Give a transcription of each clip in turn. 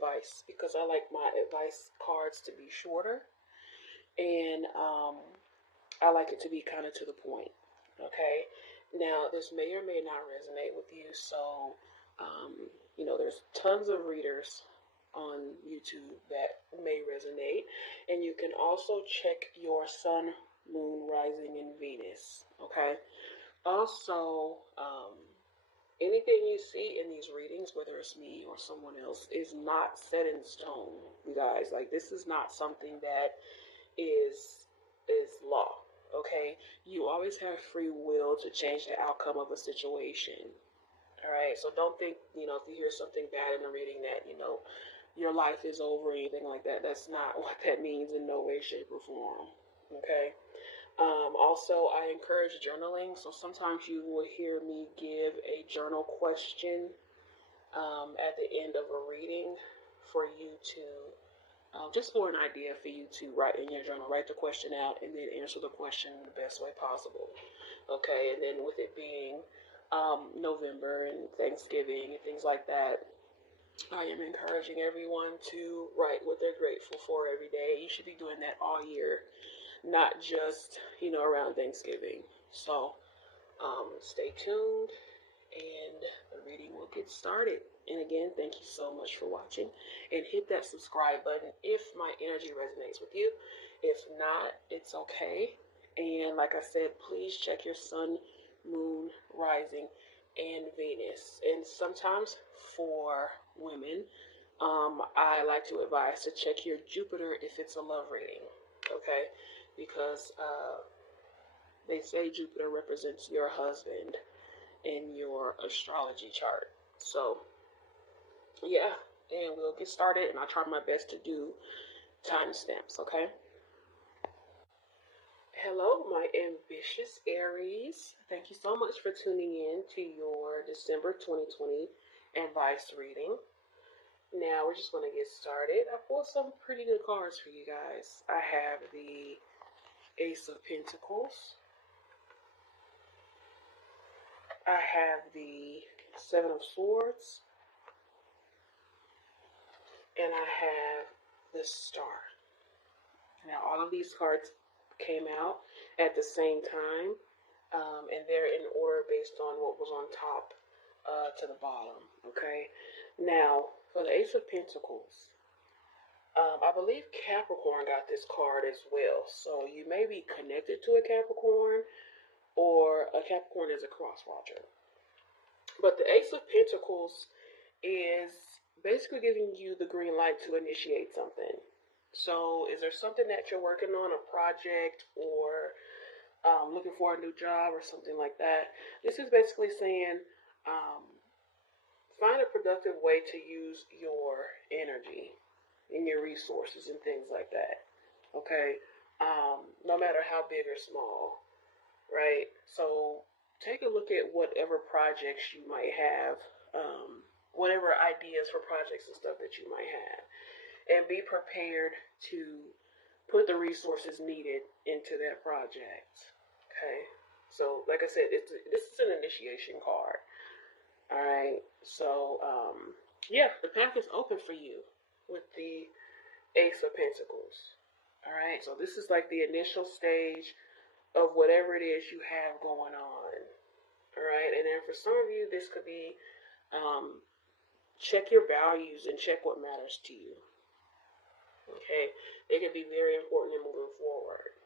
advice because I like my advice cards to be shorter, and I like it to be kind of to the point. Okay, now this may or may not resonate with you, so um, there's tons of readers on YouTube that may resonate, and you can also check your sun, moon, rising, and Venus. Okay, also, anything you see in these readings, whether it's me or someone else, is not set in stone. You guys, like, this is not something that is law. Okay, you always have free will to change the outcome of a situation. All right, so don't think, if you hear something bad in the reading that, your life is over or anything like that. That's not what that means in no way, shape, or form. Okay. Also, I encourage journaling. So sometimes you will hear me give a journal question at the end of a reading for you to, just for an idea for you to write in your journal. Write the question out and then answer the question in the best way possible. Okay, and then with it being November and Thanksgiving and things like that, I am encouraging everyone to write what they're grateful for every day. You should be doing that all year, not just, around Thanksgiving. So stay tuned and the reading will get started. And again, thank you so much for watching, and hit that subscribe button if my energy resonates with you. If not, it's okay. And like I said, please check your sun, moon, rising, and Venus. And sometimes for women, I like to advise to check your Jupiter if it's a love reading. Okay, because they say Jupiter represents your husband in your astrology chart. So, yeah, and we'll get started, and I'll try my best to do timestamps, okay? Hello, my ambitious Aries. Thank you so much for tuning in to your December 2020 advice reading. Now, we're just going to get started. I pulled some pretty good cards for you guys. I have the Ace of Pentacles. I have the Seven of Swords. And I have the Star. Now, all of these cards came out at the same time, and they're in order based on what was on top to the bottom, okay? Now, for the Ace of Pentacles, I believe Capricorn got this card as well. So you may be connected to a Capricorn, or a Capricorn is a cross-watcher. But the Ace of Pentacles is basically giving you the green light to initiate something. So is there something that you're working on, a project, or looking for a new job or something like that? This is basically saying find a productive way to use your energy and your resources and things like that. Okay? No matter how big or small, right? So take a look at whatever projects you might have, whatever ideas for projects and stuff that you might have, and be prepared to put the resources needed into that project. Okay, so like I said, this is an initiation card. All right, so yeah, the path is open for you with the Ace of Pentacles. All right, so this is like the initial stage of whatever it is you have going on. All right, and then for some of you, this could be check your values and check what matters to you. Okay, they can be very important in moving forward.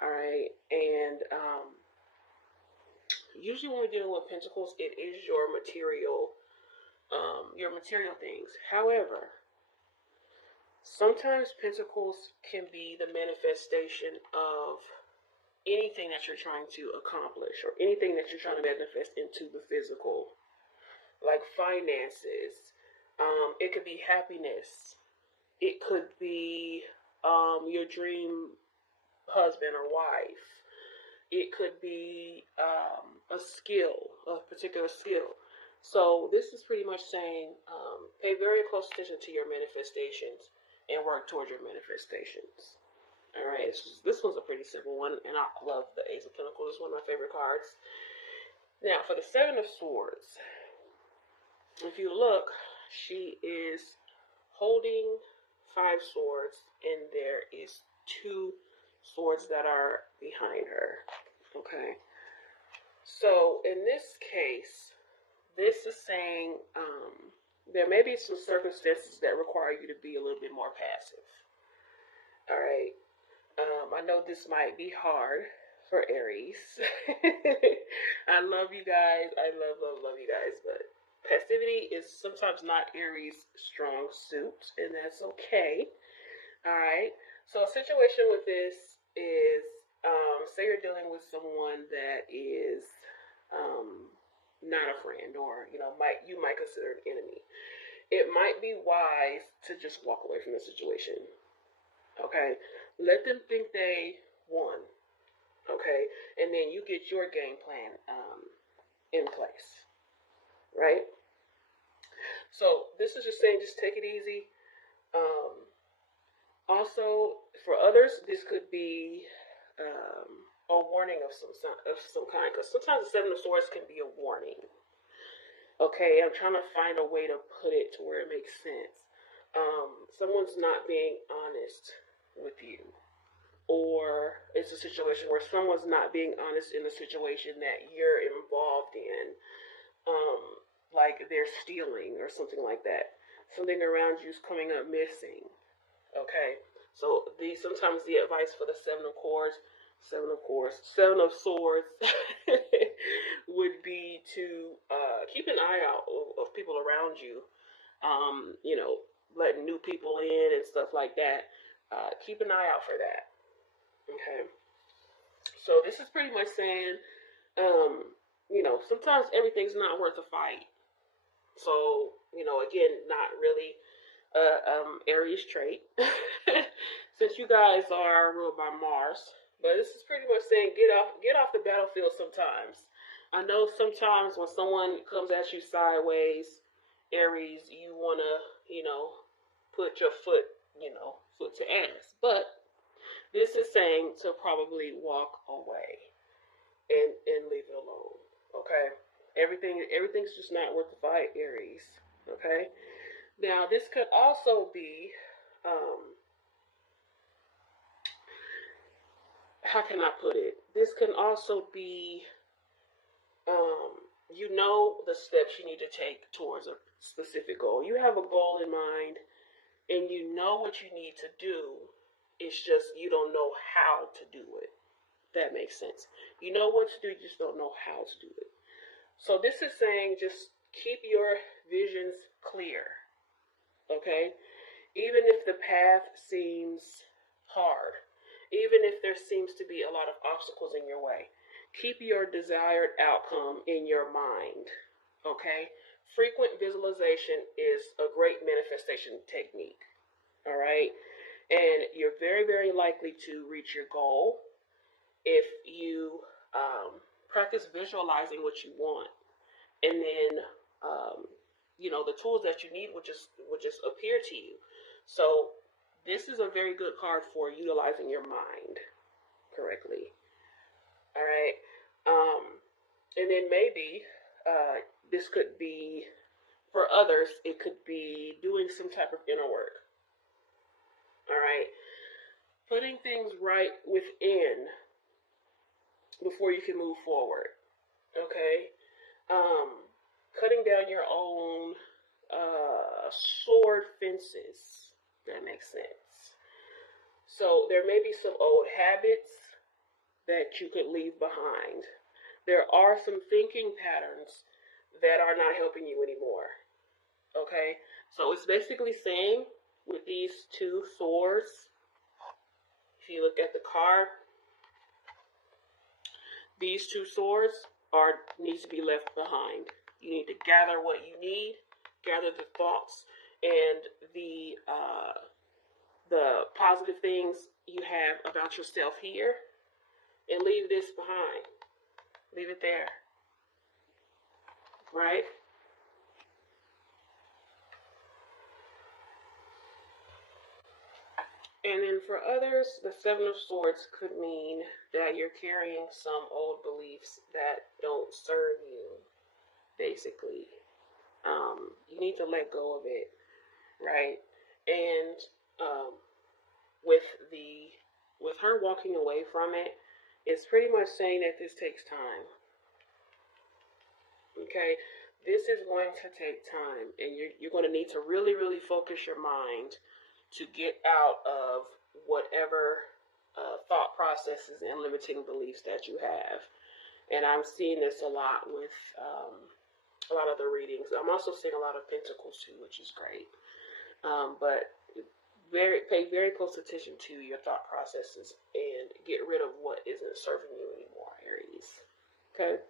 All right, and usually when we're dealing with pentacles, it is your material things. However, sometimes pentacles can be the manifestation of anything that you're trying to accomplish, or anything that you're trying to manifest into the physical, like finances. It could be happiness. It could be your dream husband or wife. It could be a skill, a particular skill. So this is pretty much saying pay very close attention to your manifestations and work towards your manifestations. All right, this one's a pretty simple one, and I love the Ace of Pentacles. It's one of my favorite cards. Now, for the Seven of Swords, if you look, she is holding 5 swords, and there is 2 swords that are behind her. Okay. So in this case, this is saying there may be some circumstances that require you to be a little bit more passive. All right. I know this might be hard for Aries. I love you guys. I love you guys, but passivity is sometimes not Aries' strong suit, and that's okay. All right. So a situation with this is, say you're dealing with someone that is not a friend, or you might consider an enemy. It might be wise to just walk away from the situation. Okay, let them think they won. Okay, and then you get your game plan in place, right? So this is just saying, just take it easy. Um, Also, for others, this could be a warning of some kind, because sometimes the Seven of Swords can be a warning. Okay, I'm trying to find a way to put it to where it makes sense. Someone's not being honest with you, or it's a situation where someone's not being honest in a situation that you're involved in, like they're stealing or something like that. Something around you's coming up missing. Okay, so sometimes the advice for the Seven of Swords would be to keep an eye out of people around you. Letting new people in and stuff like that. Keep an eye out for that. Okay, so this is pretty much saying, sometimes everything's not worth a fight. So again, not really Aries trait, since you guys are ruled by Mars. But this is pretty much saying, get off the battlefield sometimes. I know sometimes when someone comes at you sideways, Aries, you wanna, put your foot to ass. But this is saying to probably walk away and leave it alone. Okay? Everything's just not worth the fight, Aries. Okay? Now, this could also be, how can I put it? This can also be, the steps you need to take towards a specific goal. You have a goal in mind, and you know what you need to do. It's just you don't know how to do it. That makes sense. You know what to do, you just don't know how to do it. So this is saying, just keep your visions clear. Okay? Even if the path seems hard, even if there seems to be a lot of obstacles in your way, keep your desired outcome in your mind. Okay? Frequent visualization is a great manifestation technique. All right? And you're very, very likely to reach your goal if you practice visualizing what you want, and then the tools that you need will just appear to you. So this is a very good card for utilizing your mind correctly. All right, and then maybe this could be, for others, it could be doing some type of inner work. All right, putting things right within before you can move forward. Okay, cutting down your own sword fences. That makes sense. So there may be some old habits that you could leave behind. There are some thinking patterns that are not helping you anymore. Okay, so it's basically saying, with these 2 swords, if you look at the card, these 2 swords need to be left behind. You need to gather what you need, gather the thoughts and the positive things you have about yourself here, and leave this behind. Leave it there. Right? And then for others, the Seven of Swords could mean that you're carrying some old beliefs that don't serve you, basically. You need to let go of it, right? And with her walking away from it, it's pretty much saying that this takes time. Okay, this is going to take time, and you're going to need to really, really focus your mind to get out of whatever thought processes and limiting beliefs that you have. And I'm seeing this a lot with a lot of the readings. I'm also seeing a lot of pentacles too, which is great. But pay very close attention to your thought processes and get rid of what isn't serving you anymore, Aries. Okay.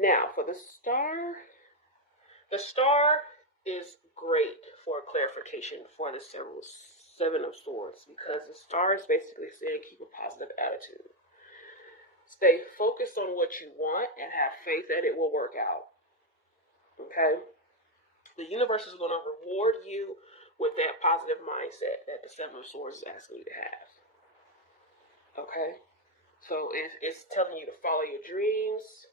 Now for the star is great for clarification for the Seven of Swords, because the star is basically saying keep a positive attitude. Stay focused on what you want and have faith that it will work out. Okay? The universe is going to reward you with that positive mindset that the Seven of Swords is asking you to have. Okay? So it's telling you to follow your dreams,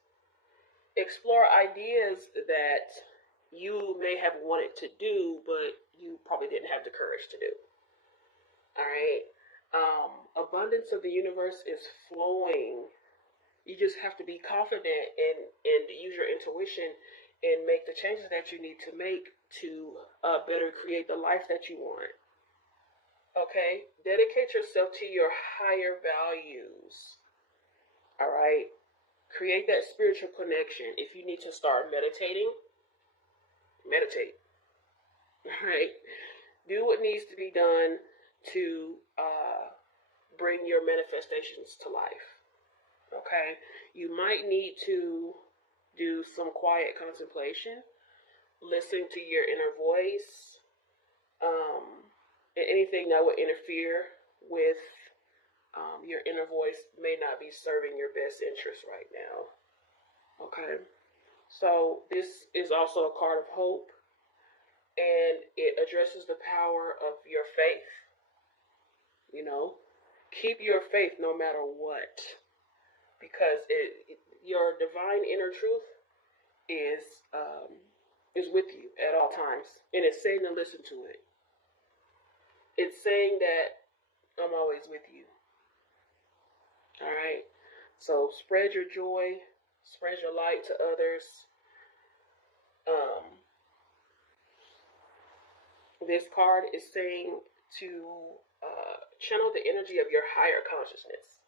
explore ideas that you may have wanted to do, but you probably didn't have the courage to do. All right? Abundance of the universe is flowing. You just have to be confident and use your intuition and make the changes that you need to make to better create the life that you want. Okay? Dedicate yourself to your higher values. All right? Create that spiritual connection. If you need to start meditating, meditate. All right? Do what needs to be done to bring your manifestations to life. Okay? You might need to do some quiet contemplation, listen to your inner voice, and anything that would interfere with your inner voice may not be serving your best interest right now. Okay? So this is also a card of hope, and it addresses the power of your faith. You know, keep your faith no matter what, because your divine inner truth is with you at all times, and it's saying to listen to it. It's saying that I'm always with you. All right. So spread your joy, spread your light to others. This card is saying to channel the energy of your higher consciousness.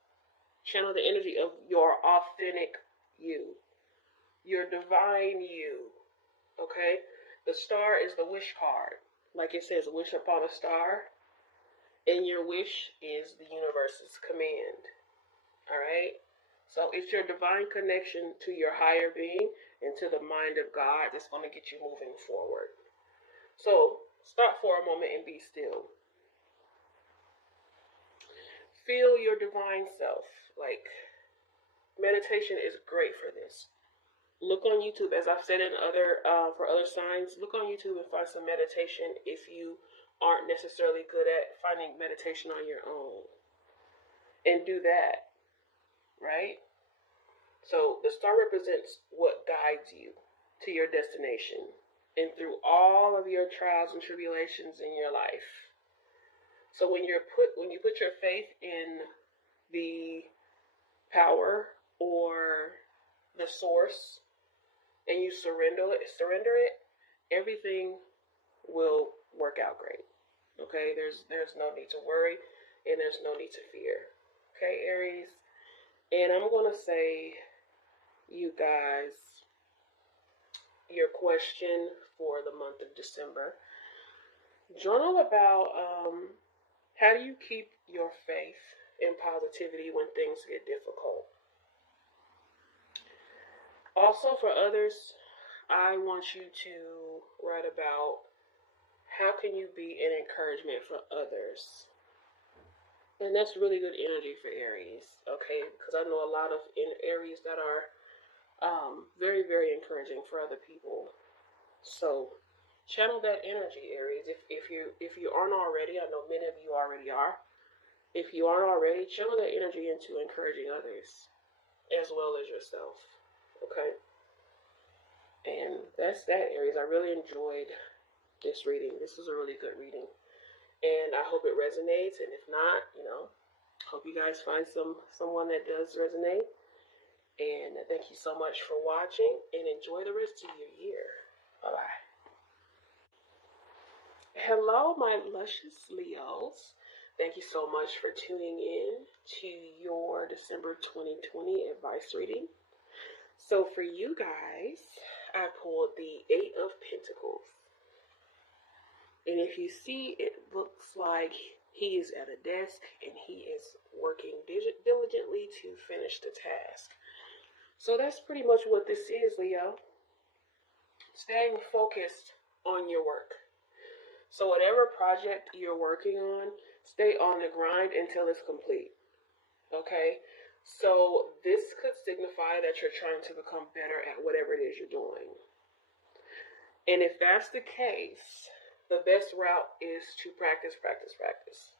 Channel the energy of your authentic you, your divine you. Okay? The star is the wish card. Like it says, wish upon a star. And your wish is the universe's command. All right? So it's your divine connection to your higher being and to the mind of God that's going to get you moving forward. So stop for a moment and be still. Feel your divine self. Like, meditation is great for this. Look on YouTube, as I've said in for other signs, look on YouTube and find some meditation if you aren't necessarily good at finding meditation on your own. And do that, right? So the star represents what guides you to your destination and through all of your trials and tribulations in your life. So when you put your faith in the power or the source and you surrender it, everything will work out great. Okay, there's no need to worry and there's no need to fear. Okay, Aries. And I'm gonna say, you guys, your question for the month of December. Journal about how do you keep your faith and positivity when things get difficult. Also, for others, I want you to write about how can you be an encouragement for others. And that's really good energy for Aries, okay? Because I know a lot of Aries that are very, very encouraging for other people. So channel that energy, Aries. If you aren't already, I know many of you already are. If you aren't already, channel that energy into encouraging others as well as yourself. Okay? And that's that, Aries. I really enjoyed this reading. This is a really good reading. And I hope it resonates. And if not, hope you guys find someone that does resonate. And thank you so much for watching, and enjoy the rest of your year. Bye-bye. Hello, my luscious Leos. Thank you so much for tuning in to your December 2020 advice reading. So for you guys, I pulled the Eight of Pentacles. And if you see, it looks like he is at a desk and he is working diligently to finish the task. So that's pretty much what this is, Leo. Staying focused on your work. So whatever project you're working on, stay on the grind until it's complete. Okay? So this could signify that you're trying to become better at whatever it is you're doing. And if that's the case, the best route is to practice, practice, practice.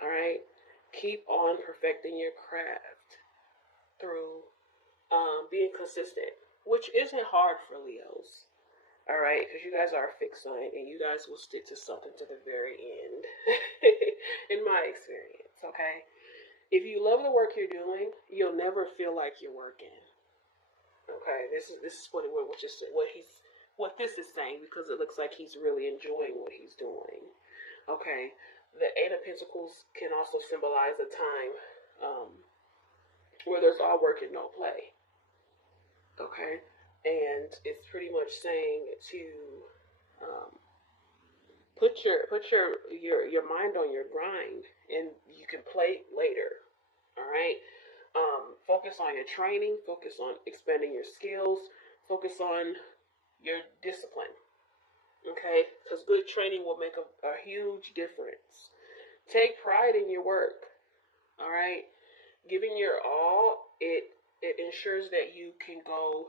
All right? Keep on perfecting your craft through being consistent, which isn't hard for Leos. All right, because you guys are a fixed sign and you guys will stick to something to the very end, in my experience. Okay, if you love the work you're doing, you'll never feel like you're working. Okay, this is what this is saying, because it looks like he's really enjoying what he's doing. Okay, the Eight of Pentacles can also symbolize a time where there's all work and no play. Okay, and it's pretty much saying to put your mind on your grind, and you can play later. All right, focus on your training, focus on expanding your skills, focus on your discipline. Okay, because good training will make a huge difference. Take pride in your work. All right, giving your all, it ensures that you can go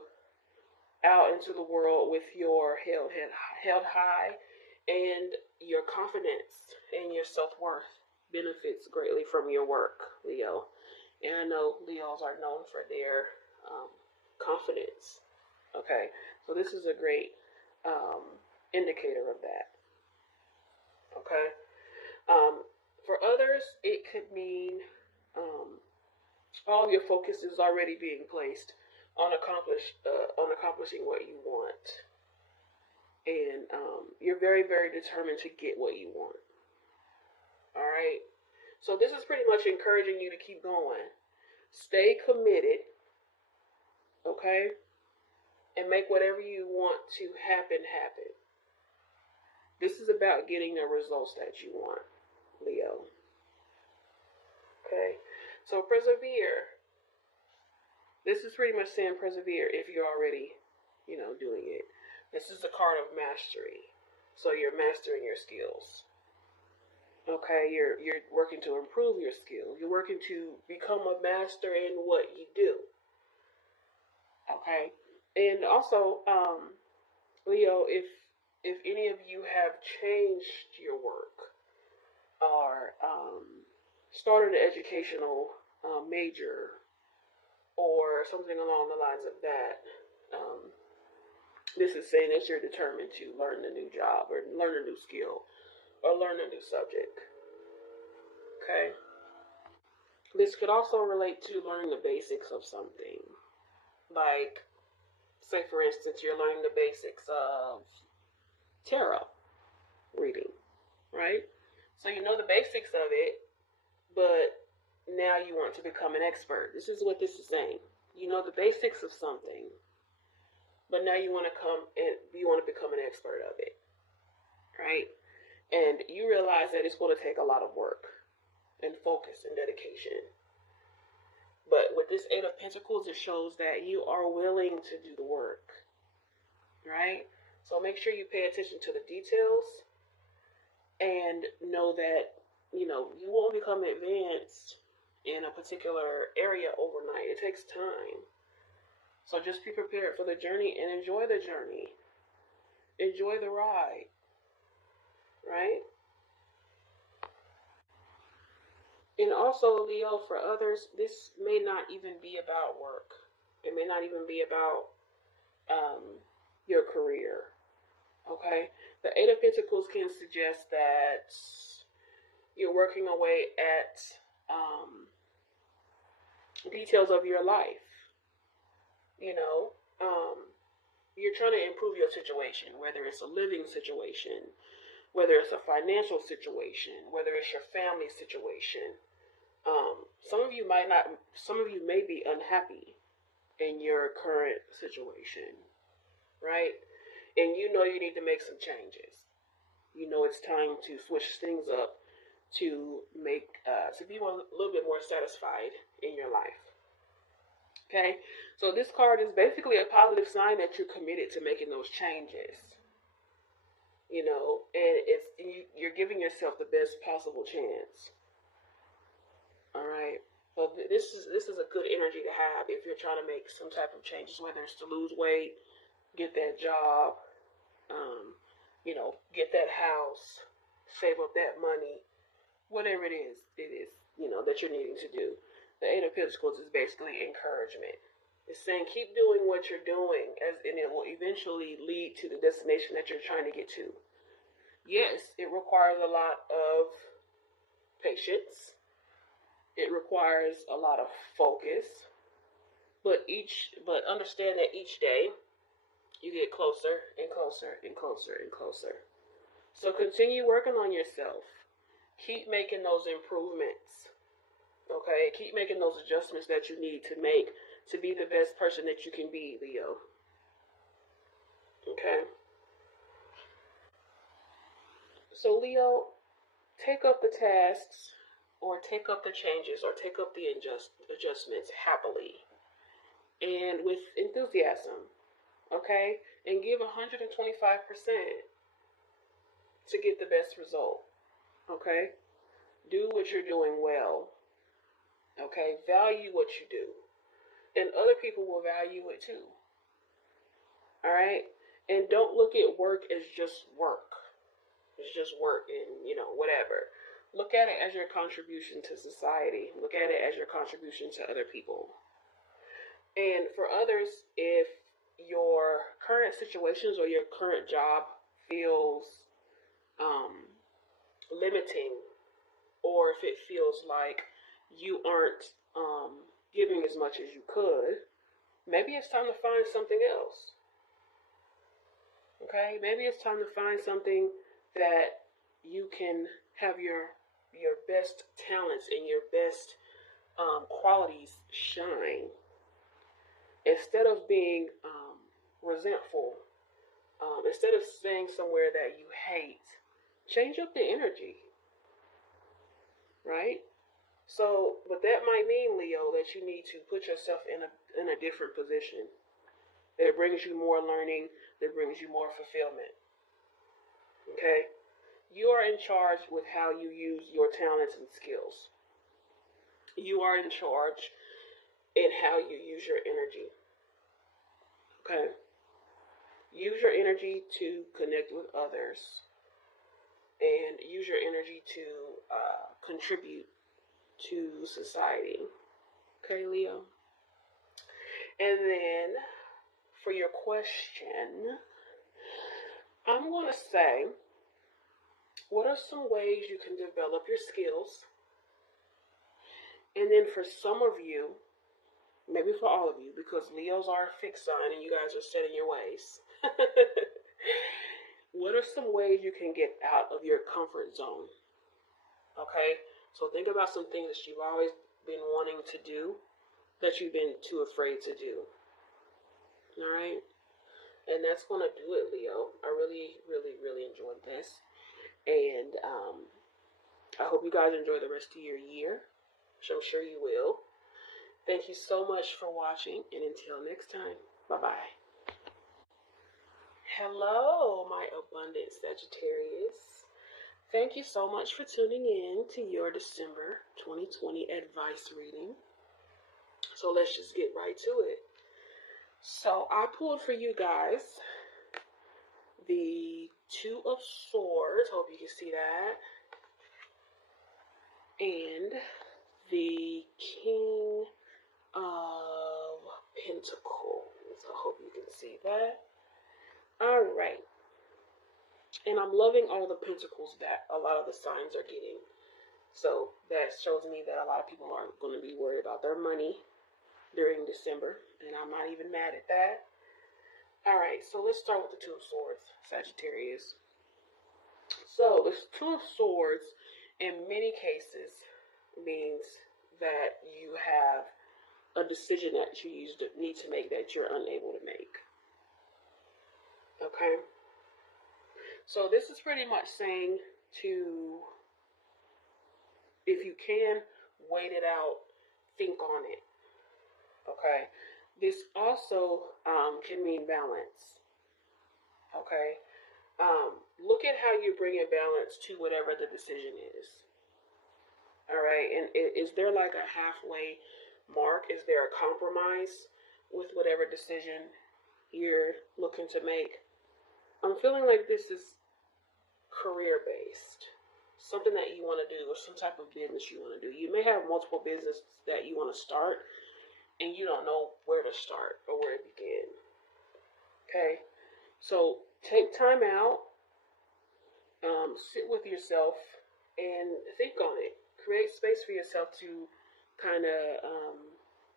out into the world with your held high, and your confidence and your self-worth benefits greatly from your work, Leo. And I know Leos are known for their confidence. Okay, so this is a great indicator of that. Okay, for others, it could mean all of your focus is already being placed on accomplishing what you want, and you're very, very determined to get what you want. All right, so this is pretty much encouraging you to keep going, stay committed, okay, and make whatever you want to happen. This is about getting the results that you want, Leo. Okay, so persevere. This is pretty much saying persevere if you're already, doing it. This is the card of mastery. So you're mastering your skills. Okay, you're working to improve your skills. You're working to become a master in what you do. Okay, and also, Leo, if any of you have changed your work or started an educational major or something along the lines of that, this is saying that you're determined to learn a new job or learn a new skill or learn a new subject. Okay, this could also relate to learning the basics of something, like, say for instance, you're learning the basics of tarot reading, right? So you know the basics of it, but now you want to become an expert. This is what this is saying. You know the basics of something, but now you want to become an expert of it, right? And you realize that it's going to take a lot of work and focus and dedication. But with this Eight of Pentacles, it shows that you are willing to do the work, right? So make sure you pay attention to the details and know that, you won't become advanced in a particular area overnight. It takes time. So just be prepared for the journey and enjoy the journey. Enjoy the ride, right? And also, Leo, for others, this may not even be about work. It may not even be about your career. Okay? The Eight of Pentacles can suggest that you're working away at details of your life. You know, you're trying to improve your situation, whether it's a living situation, whether it's a financial situation, whether it's your family situation. Some of you may be unhappy in your current situation, right? And you know you need to make some changes. You know it's time to switch things up to be a little bit more satisfied in your life. Okay, so this card is basically a positive sign that you're committed to making those changes. You know, and you're giving yourself the best possible chance. All right. So this is a good energy to have if you're trying to make some type of changes, whether it's to lose weight, get that job, get that house, save up that money, whatever it is, that you're needing to do. The Eight of Pentacles is basically encouragement. It's saying keep doing what you're doing, and it will eventually lead to the destination that you're trying to get to. Yes, it requires a lot of patience. It requires a lot of focus. But understand that each day you get closer and closer and closer and closer. So continue working on yourself. Keep making those improvements. Okay, keep making those adjustments that you need to make to be the best person that you can be, Leo. Okay. So, Leo, take up the tasks, or take up the changes, or take up the adjustments happily and with enthusiasm. Okay, and give 125% to get the best result. Okay, do what you're doing well. Okay, value what you do, and other people will value it too. All right, and don't look at work as just work. It's just work, and whatever. Look at it as your contribution to society. Look at it as your contribution to other people. And for others, if your current situations or your current job feels limiting, or if it feels like you aren't giving as much as you could, maybe it's time to find something else. Okay, maybe it's time to find something that you can have your best talents and your best qualities shine. Instead of being resentful, instead of staying somewhere that you hate, change up the energy. Right? So, but that might mean, Leo, that you need to put yourself in a different position that brings you more learning, that brings you more fulfillment. Okay? You are in charge with how you use your talents and skills. You are in charge in how you use your energy. Okay? Use your energy to connect with others, and use your energy to contribute to society. Okay, Leo? And then for your question, I'm going to say, what are some ways you can develop your skills? And then for some of you, maybe for all of you, because Leos are a fixed sign and you guys are set in your ways. What are some ways you can get out of your comfort zone? Okay, so think about some things that you've always been wanting to do that you've been too afraid to do. All right, and that's going to do it, Leo. I really, really, really enjoyed this, and I hope you guys enjoy the rest of your year, which I'm sure you will. Thank you so much for watching, and until next time, bye-bye. Hello, my abundant Sagittarius. Thank you so much for tuning in to your December 2020 advice reading. So let's just get right to it. So I pulled for you guys the Two of Swords. Hope you can see that. And the King of Pentacles. I hope you can see that. All right. And I'm loving all the pentacles that a lot of the signs are getting. So that shows me that a lot of people aren't going to be worried about their money during December. And I'm not even mad at that. All right, so let's start with the Two of Swords, Sagittarius. So the Two of Swords, in many cases, means that you have a decision that you need to make that you're unable to make. Okay? So this is pretty much saying to, if you can, wait it out, think on it. Okay? This also can mean balance. Okay? Look at how you're bringing balance to whatever the decision is. All right? And is there like a halfway mark? Is there a compromise with whatever decision you're looking to make? I'm feeling like this is career-based. Something that you want to do, or some type of business you want to do. You may have multiple businesses that you want to start, and you don't know where to start or where to begin. Okay? So take time out, sit with yourself, and think on it. Create space for yourself to kind of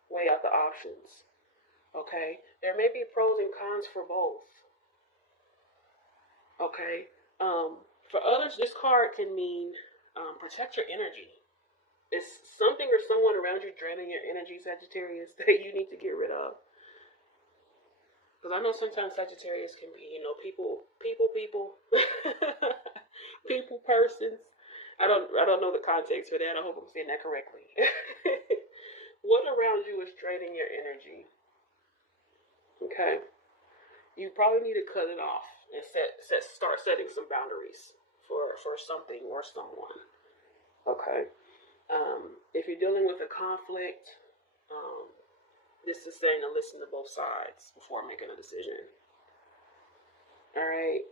weigh out the options. Okay? There may be pros and cons for both. Okay? For others, this card can mean protect your energy. It's something or someone around you draining your energy, Sagittarius, that you need to get rid of. Because I know sometimes Sagittarius can be, people, people, persons. I don't know the context for that. I hope I'm saying that correctly. What around you is draining your energy? Okay, you probably need to cut it off and start setting some boundaries for something or someone. Okay. If you're dealing with a conflict, this is saying to listen to both sides before making a decision. All right.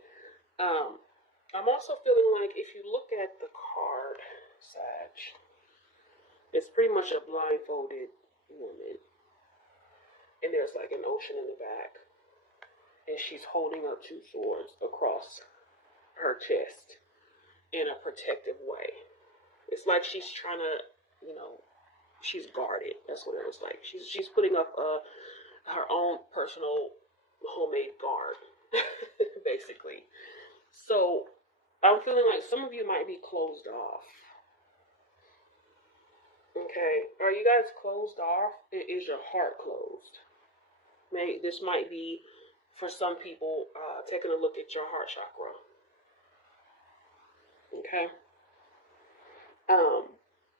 I'm also feeling like if you look at the card, Sag, it's pretty much a blindfolded woman. And there's like an ocean in the back. And she's holding up two swords across her chest in a protective way. It's like she's trying to, she's guarded. That's what it was like. She's putting up her own personal homemade guard, basically. So I'm feeling like some of you might be closed off. Okay, are you guys closed off? Is your heart closed? This might be, for some people, taking a look at your heart chakra. Okay.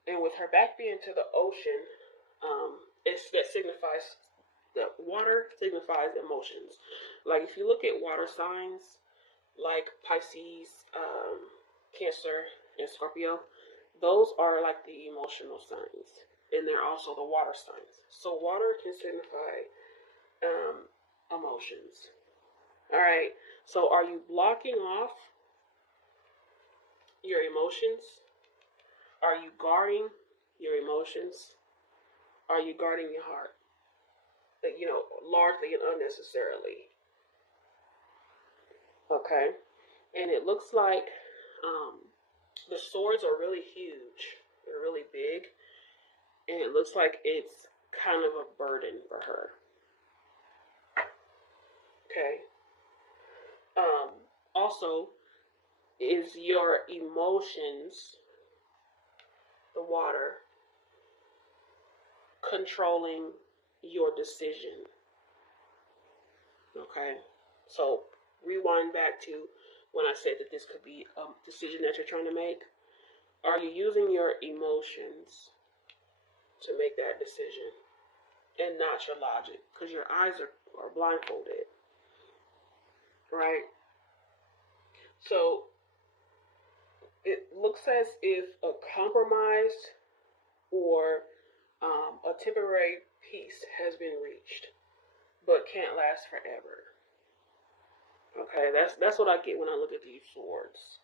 And with her back being to the ocean, that signifies that water signifies emotions. Like if you look at water signs, like Pisces, Cancer, and Scorpio, those are like the emotional signs, and they're also the water signs. So water can signify emotions. All right. So are you blocking off your emotions? Are you guarding your emotions? Are you guarding your heart? Largely and unnecessarily. Okay. And it looks like the swords are really huge. They're really big. And it looks like it's kind of a burden for her. Okay. Also, is your emotions, the water, controlling your decision? Okay. So rewind back to when I said that this could be a decision that you're trying to make. Are you using your emotions to make that decision and not your logic? Because your eyes are blindfolded. Right? So it looks as if a compromise or a temporary peace has been reached, but can't last forever. Okay, that's what I get when I look at these swords.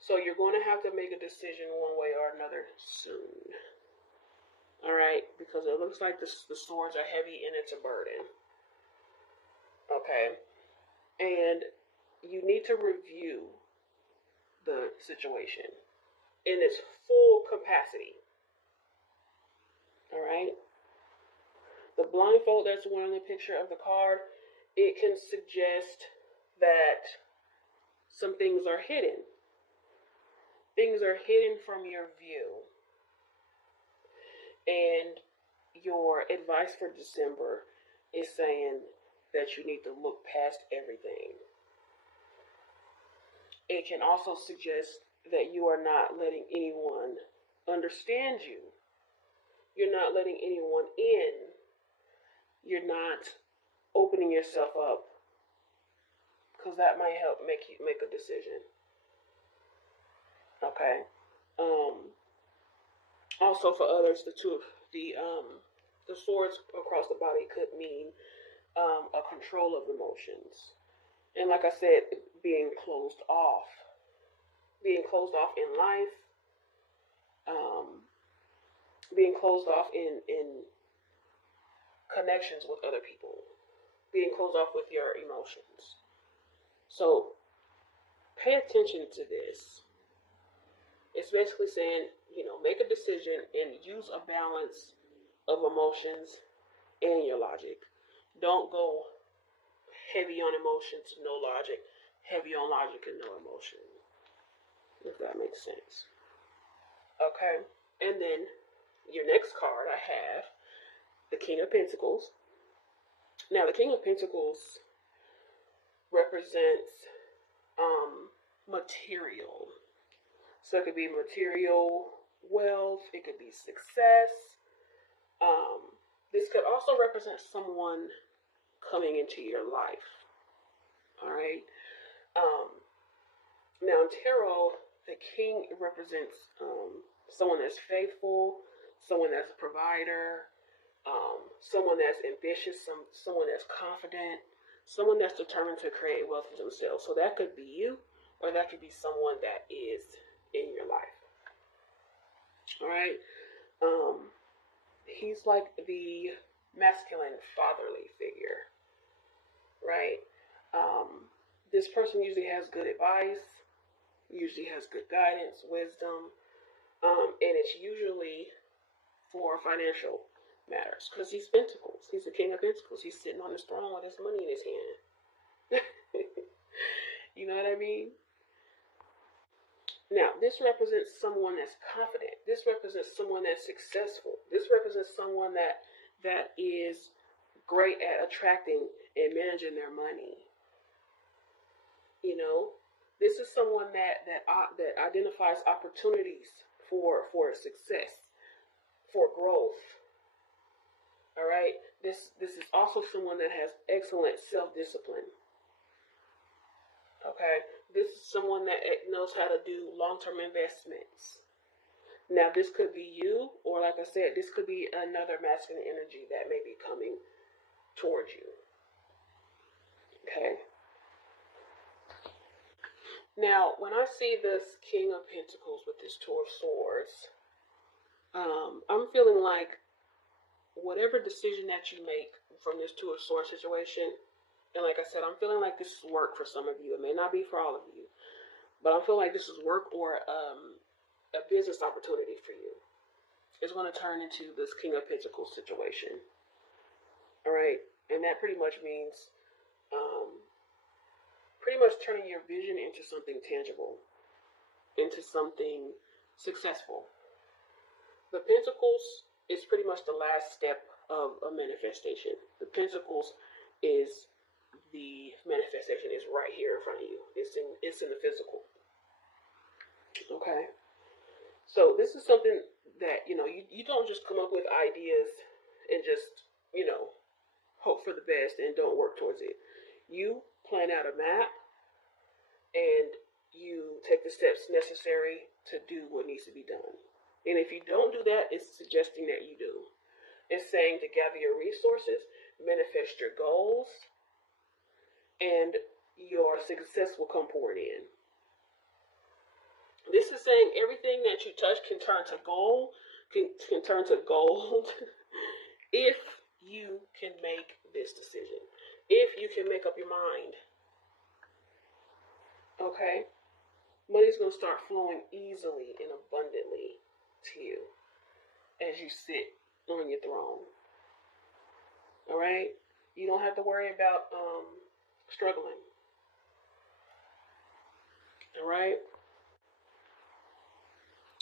So you're going to have to make a decision one way or another soon. All right, because it looks like the swords are heavy and it's a burden. Okay, and you need to review the situation in its full capacity. All right? The blindfold that's wearing the picture of the card, it can suggest that some things are hidden. Things are hidden from your view. And your advice for December is saying that you need to look past everything. It can also suggest that you are not letting anyone understand you. You're not letting anyone in. You're not opening yourself up, because that might help make you make a decision. Okay. Also, for others, the swords across the body could mean a control of emotions, and like I said, being closed off in life, being closed off in connections with other people, being closed off with your emotions. So pay attention to this. It's basically saying, make a decision and use a balance of emotions and your logic. Don't go heavy on emotions, no logic, heavy on logic and no emotion. If that makes sense. Okay. And then your next card I have, the King of Pentacles. Now, the King of Pentacles represents material. So it could be material wealth, it could be success. This could also represent someone coming into your life. All right. Now in tarot, the king represents someone that's faithful, someone that's a provider, someone that's ambitious, someone that's confident, someone that's determined to create wealth for themselves. So that could be you, or that could be someone that is in your life. All right. He's like the masculine fatherly figure, right? This person usually has good advice, usually has good guidance, wisdom, and it's usually for financial matters, because he's Pentacles. He's the King of Pentacles. He's sitting on his throne with his money in his hand. You know what I mean? Now, this represents someone that's confident. This represents someone that's successful. This represents someone that is great at attracting and managing their money. This is someone that identifies opportunities for success, for growth. All right. This is also someone that has excellent self-discipline. Okay. This is someone that knows how to do long-term investments. Now, this could be you, or like I said, this could be another masculine energy that may be coming towards you. Okay. Now, when I see this King of Pentacles with this Two of Swords, I'm feeling like whatever decision that you make from this Two of Swords situation, and like I said, I'm feeling like this is work for some of you. It may not be for all of you, but I'm feeling like this is work or a business opportunity for you. It's going to turn into this King of Pentacles situation. All right, and that pretty much means turning your vision into something tangible, into something successful. The Pentacles is pretty much the last step of a manifestation. The Pentacles is the manifestation is right here in front of you. It's in the physical. Okay. So this is something that, you don't just come up with ideas and just, hope for the best and don't work towards it. You plan out a map and you take the steps necessary to do what needs to be done. And if you don't do that, it's suggesting that you do. It's saying to gather your resources, manifest your goals, and your success will come pouring in. This is saying everything that you touch can turn to gold, can turn to gold if you can make this decision. If you can make up your mind. Okay? Money's going to start flowing easily and abundantly to you as you sit on your throne. All right? You don't have to worry about struggling. All right?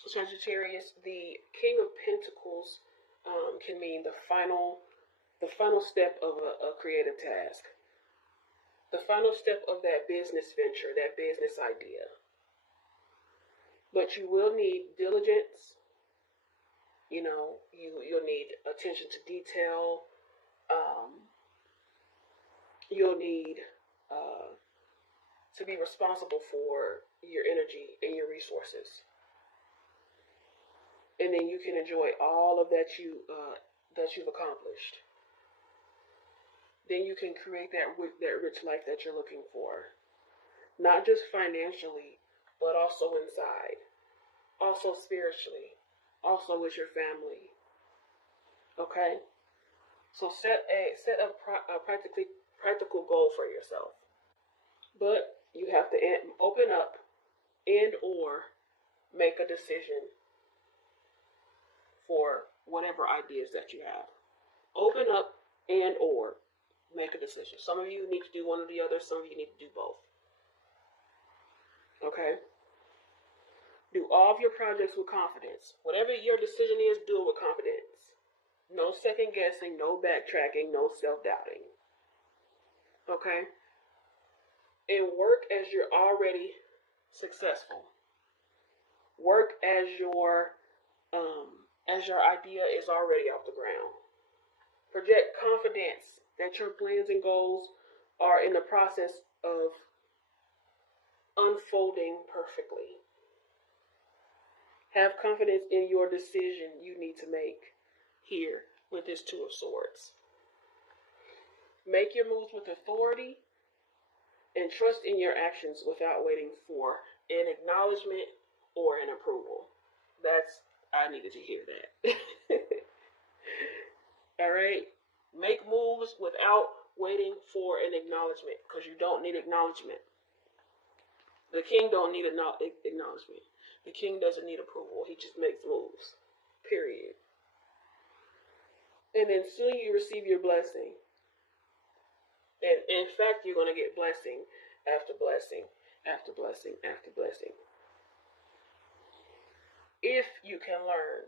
Sagittarius, the King of Pentacles can mean the final step of a creative task. The final step of that business venture, that business idea. But you will need diligence. You know, you'll need attention to detail. You'll need to be responsible for your energy and your resources. And then you can enjoy all of that you've accomplished. Then you can create that rich life that you're looking for. Not just financially, but also inside. Also spiritually. Also with your family. Okay? So set a practical goal for yourself. But you have to open up and or make a decision for whatever ideas that you have. Open up and or make a decision. Some of you need to do one or the other. Some of you need to do both. Okay? Do all of your projects with confidence. Whatever your decision is, do it with confidence. No second guessing, no backtracking, no self-doubting. Okay? And work as you're already successful. Work as your idea is already off the ground. Project confidence that your plans and goals are in the process of unfolding perfectly. Have confidence in your decision you need to make here with this Two of Swords. Make your moves with authority and trust in your actions without waiting for an acknowledgement or an approval. I needed to hear that. All right? Make moves without waiting for an acknowledgement, because you don't need acknowledgement. The king don't need acknowledgement. The king doesn't need approval. He just makes moves. Period. And then soon you receive your blessing. And in fact, you're going to get blessing after blessing after blessing after blessing. If you can learn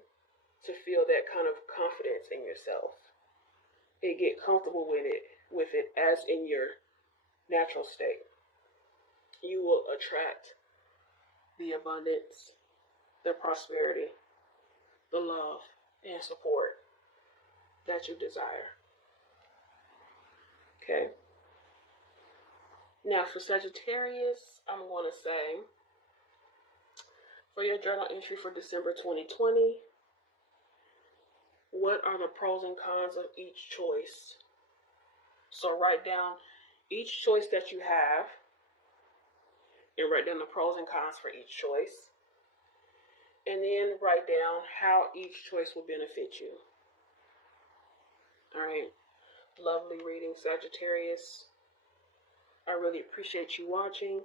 to feel that kind of confidence in yourself and get comfortable with it as in your natural state, you will attract the abundance, the prosperity, the love, and support that you desire. Okay? Now for Sagittarius, I'm going to say, for your journal entry for December 2020, what are the pros and cons of each choice? So write down each choice that you have and write down the pros and cons for each choice. And then write down how each choice will benefit you. All right. Lovely reading, Sagittarius. I really appreciate you watching.